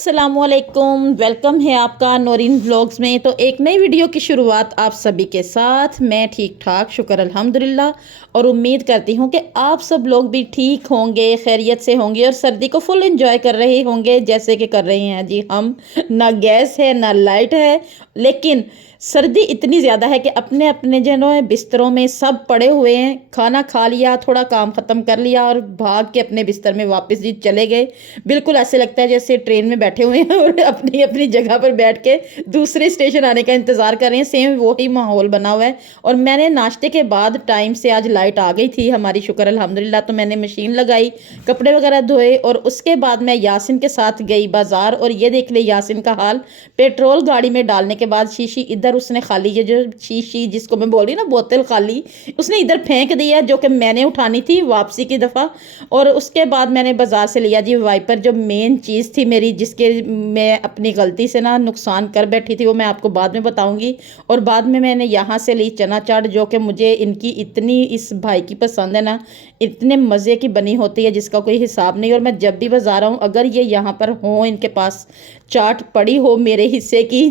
अस्सलामुअलैकुम, वेलकम है आपका नौरीन व्लॉग्स में। तो एक नई वीडियो की शुरुआत आप सभी के साथ। मैं ठीक ठाक, शुक्र अल्हम्दुलिल्लाह, और उम्मीद करती हूँ कि आप सब लोग भी ठीक होंगे, खैरियत से होंगे और सर्दी को फुल एंजॉय कर रहे होंगे जैसे कि कर रहे हैं जी हम। ना गैस है ना लाइट है, लेकिन सर्दी इतनी ज़्यादा है कि अपने अपने जो है बिस्तरों में सब पड़े हुए हैं। खाना खा लिया, थोड़ा काम ख़त्म कर लिया और भाग के अपने बिस्तर में वापस जी चले गए। बिल्कुल ऐसे लगता है जैसे ट्रेन में बैठे हुए हैं और अपनी अपनी जगह पर बैठ के दूसरे स्टेशन आने का इंतज़ार कर रहे हैं। सेम वही माहौल बना हुआ है। और मैंने नाश्ते के बाद टाइम से आज लाइट आ गई थी हमारी, शुक्र अल्हम्दुलिल्लाह। तो मैंने मशीन लगाई, कपड़े वगैरह धोए और उसके बाद मैं यासिन के साथ गई बाज़ार। और ये देख ले यासिन का हाल, पेट्रोल गाड़ी में डालने के बाद शीशी इधर उसने खाली, ये जो शीशी जिसको मैं बोल रही ना बोतल खाली, उसने इधर फेंक दिया जो कि मैंने उठानी थी वापसी की दफ़ा। और उसके बाद मैंने बाज़ार से लिया जी वाइपर, जो मेन चीज़ थी मेरी, जिसके मैं अपनी गलती से ना नुकसान कर बैठी थी, वो मैं आपको बाद में बताऊंगी। और बाद में मैंने यहाँ से ली चना चाट, जो कि मुझे इनकी इतनी, इस भाई की पसंद है ना, इतने मज़े की बनी होती है जिसका कोई हिसाब नहीं। और मैं जब भी बाज़ार आऊँ, अगर ये यहाँ पर हो, इनके पास चाट पड़ी हो मेरे हिस्से की,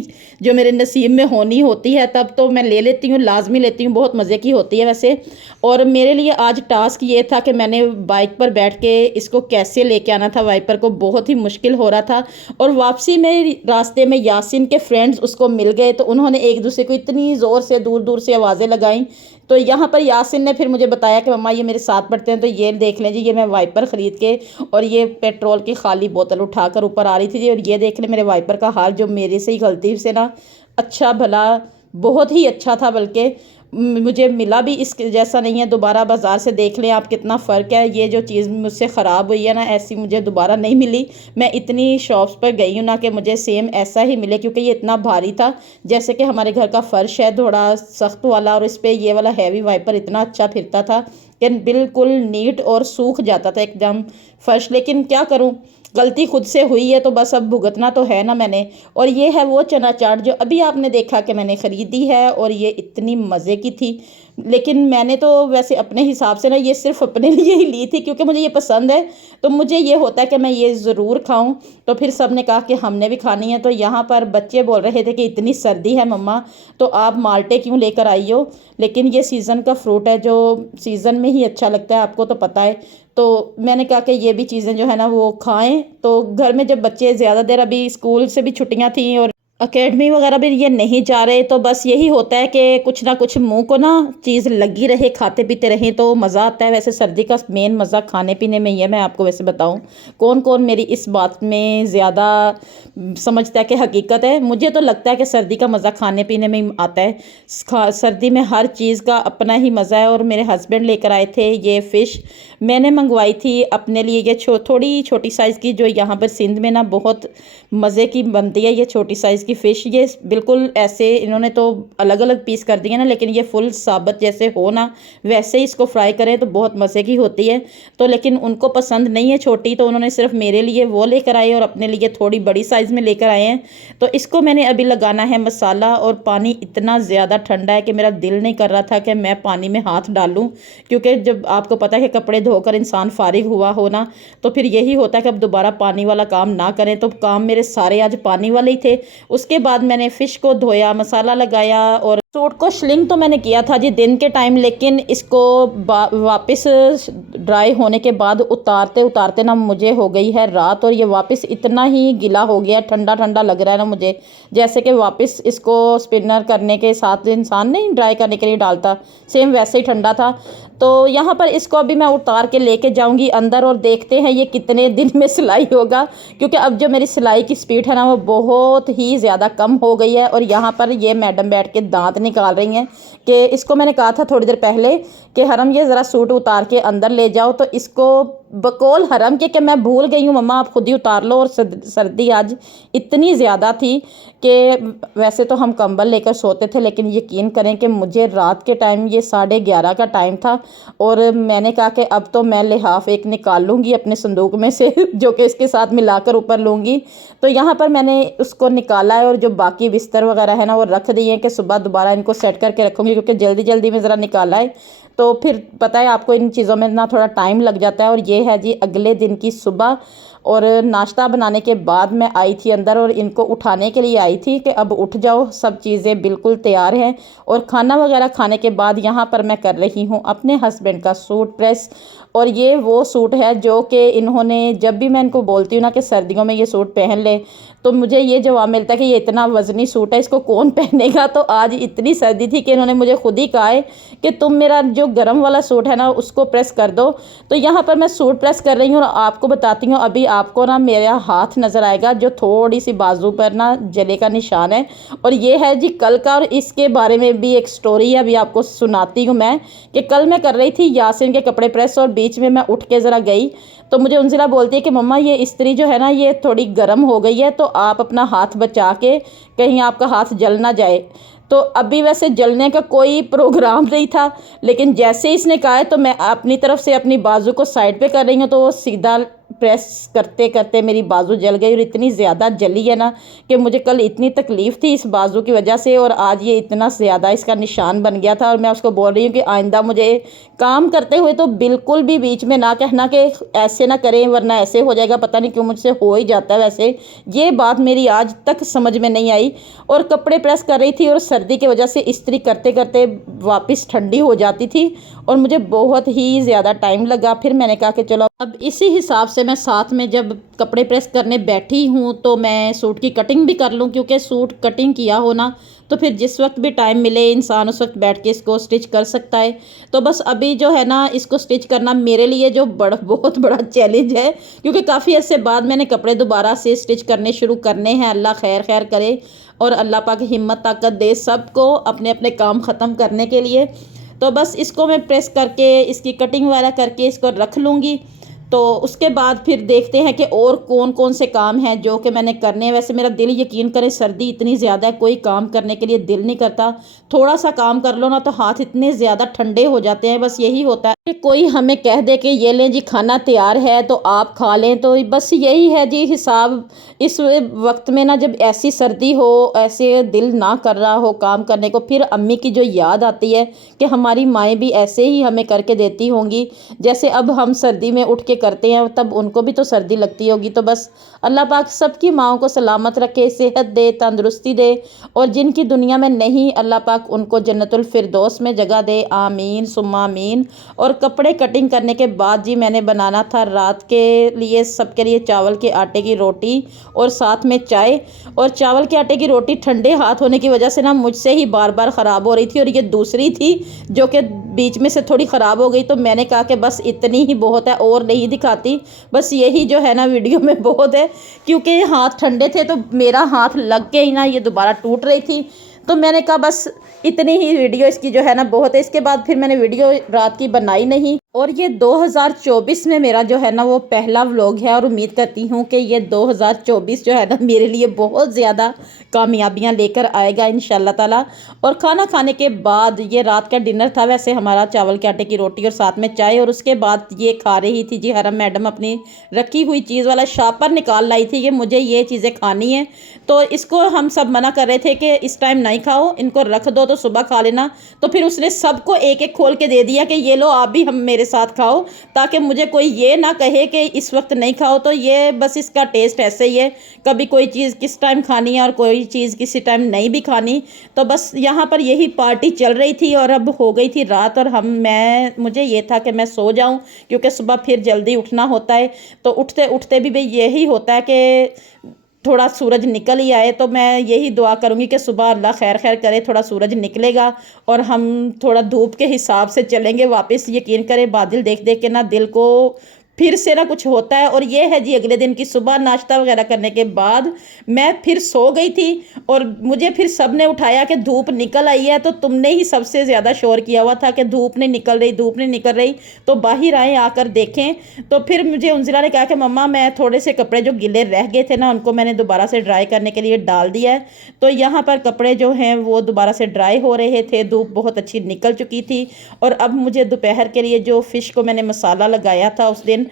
जो मेरे नसीब में होनी होती है, तब तो मैं ले लेती हूँ, लाजमी लेती हूँ। बहुत मज़े की होती है वैसे। और मेरे लिए आज टास्क ये था कि मैंने बाइक पर बैठ के इसको कैसे लेके आना था, वाइपर को, बहुत ही मुश्किल हो रहा था। और वापसी में रास्ते में यासिन के फ्रेंड्स उसको मिल गए, तो उन्होंने एक दूसरे को इतनी ज़ोर से दूर दूर से आवाज़ें लगाईं। तो यहाँ पर यासिन ने फिर मुझे बताया कि मम्मा ये मेरे साथ पढ़ते हैं, तो ये देख लें जी, ये मैं वाइपर ख़रीद के, और ये पेट्रोल की खाली बोतल उठाकर ऊपर आ रही थी जी। और ये देख लें मेरे वाइपर का हाल, जो मेरे से ही गलती से ना, अच्छा भला, बहुत ही अच्छा था, बल्कि मुझे मिला भी इस जैसा नहीं है। दोबारा बाज़ार से देख लें आप कितना फ़र्क है। ये जो चीज़ मुझसे ख़राब हुई है ना, ऐसी मुझे दोबारा नहीं मिली। मैं इतनी शॉप्स पर गई हूँ ना कि मुझे सेम ऐसा ही मिले, क्योंकि ये इतना भारी था, जैसे कि हमारे घर का फ़र्श है थोड़ा सख्त वाला, और इस पर ये वाला हैवी वाइपर इतना अच्छा फिरता था कि बिल्कुल नीट और सूख जाता था एकदम फ़र्श। लेकिन क्या करूँ, गलती खुद से हुई है, तो बस अब भुगतना तो है ना मैंने। और ये है वो चना चाट जो अभी आपने देखा कि मैंने ख़रीदी है, और ये इतनी मज़े की थी। लेकिन मैंने तो वैसे अपने हिसाब से ना ये सिर्फ अपने लिए ही ली थी, क्योंकि मुझे ये पसंद है। तो मुझे ये होता है कि मैं ये ज़रूर खाऊं। तो फिर सब ने कहा कि हमने भी खानी है। तो यहाँ पर बच्चे बोल रहे थे कि इतनी सर्दी है मम्मा, तो आप माल्टे क्यों लेकर आई हो। लेकिन ये सीज़न का फ्रूट है, जो सीज़न में ही अच्छा लगता है, आपको तो पता है। तो मैंने कहा कि ये भी चीज़ें जो है ना वो खाएं। तो घर में जब बच्चे ज़्यादा देर, अभी स्कूल से भी छुट्टियां थी और एकेडमी वगैरह भी ये नहीं जा रहे, तो बस यही होता है कि कुछ ना कुछ मुंह को ना चीज़ लगी रहे, खाते पीते रहें तो मज़ा आता है। वैसे सर्दी का मेन मज़ा खाने पीने में ही है। मैं आपको वैसे बताऊं, कौन कौन मेरी इस बात में ज़्यादा समझता है कि हकीकत है, मुझे तो लगता है कि सर्दी का मज़ा खाने पीने में ही आता है। सर्दी में हर चीज़ का अपना ही मज़ा है। और मेरे हस्बैंड लेकर आए थे ये फ़िश, मैंने मंगवाई थी अपने लिए। ये थोड़ी छोटी साइज़ की, जो यहाँ पर सिंध में ना बहुत मज़े की बनती है, ये छोटी साइज़ की फ़िश। ये बिल्कुल ऐसे इन्होंने तो अलग अलग पीस कर दिए ना, लेकिन ये फुल साबुत जैसे हो ना, वैसे ही इसको फ्राई करें तो बहुत मज़े की होती है। तो लेकिन उनको पसंद नहीं है छोटी, तो उन्होंने सिर्फ मेरे लिए वो लेकर आए और अपने लिए थोड़ी बड़ी साइज़ में लेकर आए हैं। तो इसको मैंने अभी लगाना है मसाला। और पानी इतना ज़्यादा ठंडा है कि मेरा दिल नहीं कर रहा था कि मैं पानी में हाथ डालूं, क्योंकि जब आपको पता है कि कपड़े धोकर इंसान फारिग हुआ हो ना, तो फिर यही होता है कि अब दोबारा पानी वाला काम ना करें। तो काम मेरे सारे आज पानी वाले ही थे। उसके बाद मैंने फ़िश को धोया, मसाला लगाया, और सूट को श्लिंग तो मैंने किया था जी दिन के टाइम, लेकिन इसको वापस ड्राई होने के बाद उतारते उतारते ना मुझे हो गई है रात, और ये वापस इतना ही गीला हो गया, ठंडा ठंडा लग रहा है ना मुझे, जैसे कि वापस इसको स्पिनर करने के साथ इंसान नहीं ड्राई करने के लिए डालता, सेम वैसे ही ठंडा था। तो यहाँ पर इसको अभी मैं उतार के लेके जाऊंगी अंदर, और देखते हैं ये कितने दिन में सिलाई होगा, क्योंकि अब जो मेरी सिलाई की स्पीड है ना वो बहुत ही ज़्यादा कम हो गई है। और यहाँ पर ये मैडम बैठ के दांत निकाल रही हैं कि इसको मैंने कहा था थोड़ी देर पहले कि हरम ये ज़रा सूट उतार के अंदर ले जाओ, तो इसको बकौल हरम के कि मैं भूल गई हूँ मम्मा आप खुद ही उतार लो। और सर्दी आज इतनी ज़्यादा थी कि वैसे तो हम कंबल लेकर सोते थे, लेकिन यकीन करें कि मुझे रात के टाइम, ये 11:30 का टाइम था, और मैंने कहा कि अब तो मैं लिहाफ एक निकाल लूँगी अपने संदूक में से जो कि इसके साथ मिलाकर ऊपर लूँगी। तो यहाँ पर मैंने उसको निकाला है, और जो बाकी बिस्तर वगैरह है ना वो रख दिए हैं कि सुबह दोबारा इनको सेट करके रखूँगी, क्योंकि जल्दी जल्दी में ज़रा निकाला है। तो फिर पता है आपको इन चीज़ों में ना थोड़ा टाइम लग जाता है। और ये है जी अगले दिन की सुबह, और नाश्ता बनाने के बाद मैं आई थी अंदर और इनको उठाने के लिए आई थी कि अब उठ जाओ, सब चीज़ें बिल्कुल तैयार हैं। और खाना वगैरह खाने के बाद यहाँ पर मैं कर रही हूँ अपने हस्बैंड का सूट प्रेस। और ये वो सूट है जो कि इन्होंने, जब भी मैं इनको बोलती हूँ ना कि सर्दियों में ये सूट पहन ले, तो मुझे ये जवाब मिलता है कि ये इतना वज़नी सूट है, इसको कौन पहनेगा। तो आज इतनी सर्दी थी कि इन्होंने मुझे खुद ही कहा है कि तुम मेरा जो गर्म वाला सूट है ना उसको प्रेस कर दो। तो यहाँ पर मैं सूट प्रेस कर रही हूँ और आपको बताती हूँ, अभी आपको ना मेरा हाथ नज़र आएगा जो थोड़ी सी बाजू पर ना जले का निशान है। और ये है जी कल का, और इसके बारे में भी एक स्टोरी है, अभी आपको सुनाती हूँ मैं। कि कल मैं कर रही थी यासिन के कपड़े प्रेस और बीच में मैं उठ के ज़रा गई तो मुझे उंजिला बोलती है कि मम्मा ये इस्त्री जो है ना ये थोड़ी गर्म हो गई है, तो आप अपना हाथ बचा के, कहीं आपका हाथ जल ना जाए। तो अभी वैसे जलने का कोई प्रोग्राम नहीं था, लेकिन जैसे इसने कहा है तो मैं अपनी तरफ से अपनी बाजू को साइड पे कर रही हूँ, तो वो सीधा प्रेस करते करते मेरी बाजू जल गई। और इतनी ज़्यादा जली है ना कि मुझे कल इतनी तकलीफ़ थी इस बाजू की वजह से, और आज ये इतना ज़्यादा इसका निशान बन गया था। और मैं उसको बोल रही हूँ कि आइंदा मुझे काम करते हुए तो बिल्कुल भी बीच में ना कहना कि ऐसे ना करें वरना ऐसे हो जाएगा, पता नहीं क्यों मुझसे हो ही जाता है वैसे। ये बात मेरी आज तक समझ में नहीं आई। और कपड़े प्रेस कर रही थी और सर्दी की वजह से इस्त्री करते करते वापस ठंडी हो जाती थी और मुझे बहुत ही ज़्यादा टाइम लगा। फिर मैंने कहा कि चलो अब इसी हिसाब से मैं साथ में जब कपड़े प्रेस करने बैठी हूँ तो मैं सूट की कटिंग भी कर लूँ, क्योंकि सूट कटिंग किया हो ना तो फिर जिस वक्त भी टाइम मिले इंसान उस वक्त बैठ के इसको स्टिच कर सकता है। तो बस अभी जो है ना इसको स्टिच करना मेरे लिए जो बहुत बड़ा चैलेंज है, क्योंकि काफ़ी अर्से बाद मैंने कपड़े दोबारा से स्टिच करने शुरू करने हैं। अल्लाह खैर खैर करे और अल्लाह पाक हिम्मत ताकत दे सबको अपने अपने काम ख़त्म करने के लिए। तो बस इसको मैं प्रेस करके इसकी कटिंग वगैरह करके इसको रख लूँगी। तो उसके बाद फिर देखते हैं कि और कौन कौन से काम हैं जो कि मैंने करने हैं। वैसे मेरा दिल, यकीन करें, सर्दी इतनी ज़्यादा है कोई काम करने के लिए दिल नहीं करता। थोड़ा सा काम कर लो ना तो हाथ इतने ज़्यादा ठंडे हो जाते हैं। बस यही होता है कि कोई हमें कह दे कि ये लें जी खाना तैयार है तो आप खा लें, तो बस यही है जी हिसाब। इस वक्त में ना जब ऐसी सर्दी हो, ऐसे दिल ना कर रहा हो काम करने को, फिर अम्मी की जो याद आती है कि हमारी माएँ भी ऐसे ही हमें करके देती होंगी जैसे अब हम सर्दी में उठ के करते हैं, तब उनको भी तो सर्दी लगती होगी। तो बस अल्लाह पाक सबकी माओं को सलामत रखे, सेहत दे, तंदुरुस्ती दे, और जिनकी दुनिया में नहीं अल्लाह पाक उनको जन्नतुल फिरदौस में जगह दे। आमीन सुम्मा आमीन। और कपड़े कटिंग करने के बाद जी मैंने बनाना था रात के लिए सबके लिए चावल के आटे की रोटी और साथ में चाय। और चावल के आटे की रोटी ठंडे हाथ होने की वजह से ना मुझसे ही बार बार ख़राब हो रही थी, और ये दूसरी थी जो कि बीच में से थोड़ी ख़राब हो गई। तो मैंने कहा कि बस इतनी ही बहुत है, और नहीं दिखाती। बस यही जो है ना वीडियो में बहुत है, क्योंकि हाथ ठंडे थे तो मेरा हाथ लग के ही ना ये दोबारा टूट रही थी। तो मैंने कहा बस इतनी ही वीडियो इसकी जो है ना बहुत है। इसके बाद फिर मैंने वीडियो रात की बनाई नहीं। और ये 2024 में मेरा जो है ना वो पहला व्लॉग है, और उम्मीद करती हूँ कि ये 2024 जो है ना मेरे लिए बहुत ज़्यादा कामयाबियाँ लेकर आएगा इंशाल्लाह ताला। और खाना खाने के बाद ये रात का डिनर था वैसे हमारा, चावल के आटे की रोटी और साथ में चाय। और उसके बाद ये खा रही थी जी हरम मैडम अपनी रखी हुई चीज़ वाला शापर निकाल लाई थी कि मुझे ये चीज़ें खानी है। तो इसको हम सब मना कर रहे थे कि इस टाइम नहीं खाओ, इनको रख दो तो सुबह खा लेना। तो फिर उसने सबको एक एक खोल के दे दिया कि ये लो आप भी हम मेरे साथ खाओ, ताकि मुझे कोई ये ना कहे कि इस वक्त नहीं खाओ। तो ये बस इसका टेस्ट ऐसे ही है, कभी कोई चीज़ किस टाइम खानी है और कोई चीज़ किसी टाइम नहीं भी खानी। तो बस यहाँ पर यही पार्टी चल रही थी। और अब हो गई थी रात, और मुझे ये था कि मैं सो जाऊं, क्योंकि सुबह फिर जल्दी उठना होता है। तो उठते उठते भी यही होता है कि थोड़ा सूरज निकल ही आए। तो मैं यही दुआ करूँगी कि सुबह अल्लाह खैर खैर करे, थोड़ा सूरज निकलेगा और हम थोड़ा धूप के हिसाब से चलेंगे वापस। यकीन करें बादल देख देख के ना दिल को फिर से ना कुछ होता है। और ये है जी अगले दिन की सुबह नाश्ता वगैरह करने के बाद मैं फिर सो गई थी, और मुझे फिर सब ने उठाया कि धूप निकल आई है। तो तुमने ही सबसे ज़्यादा शोर किया हुआ था कि धूप नहीं निकल रही, धूप नहीं निकल रही, तो बाहर आए आकर देखें। तो फिर मुझे उंजिला ने कहा कि मम्मा मैं थोड़े से कपड़े जो गिले रह गए थे ना उनको मैंने दोबारा से ड्राई करने के लिए डाल दिया है। तो यहाँ पर कपड़े जो हैं वो दोबारा से ड्राई हो रहे थे, धूप बहुत अच्छी निकल चुकी थी। और अब मुझे दोपहर के लिए जो फ़िश को मैंने मसाला लगाया था उस दिन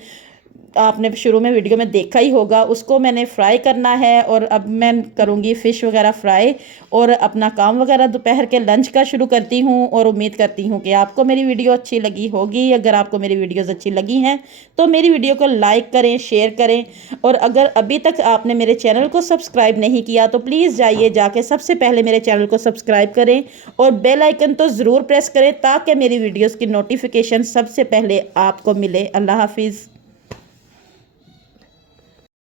आपने शुरू में वीडियो में देखा ही होगा, उसको मैंने फ्राई करना है। और अब मैं करूँगी फ़िश वगैरह फ्राई और अपना काम वगैरह दोपहर के लंच का शुरू करती हूँ। और उम्मीद करती हूँ कि आपको मेरी वीडियो अच्छी लगी होगी। अगर आपको मेरी वीडियोज़ अच्छी लगी हैं तो मेरी वीडियो को लाइक करें, शेयर करें। और अगर अभी तक आपने मेरे चैनल को सब्सक्राइब नहीं किया तो प्लीज़ जाइए, जाके सबसे पहले मेरे चैनल को सब्सक्राइब करें और बेल आइकन तो ज़रूर प्रेस करें ताकि मेरी वीडियोज़ की नोटिफिकेशन सबसे पहले आपको मिले। अल्लाह हाफिज़।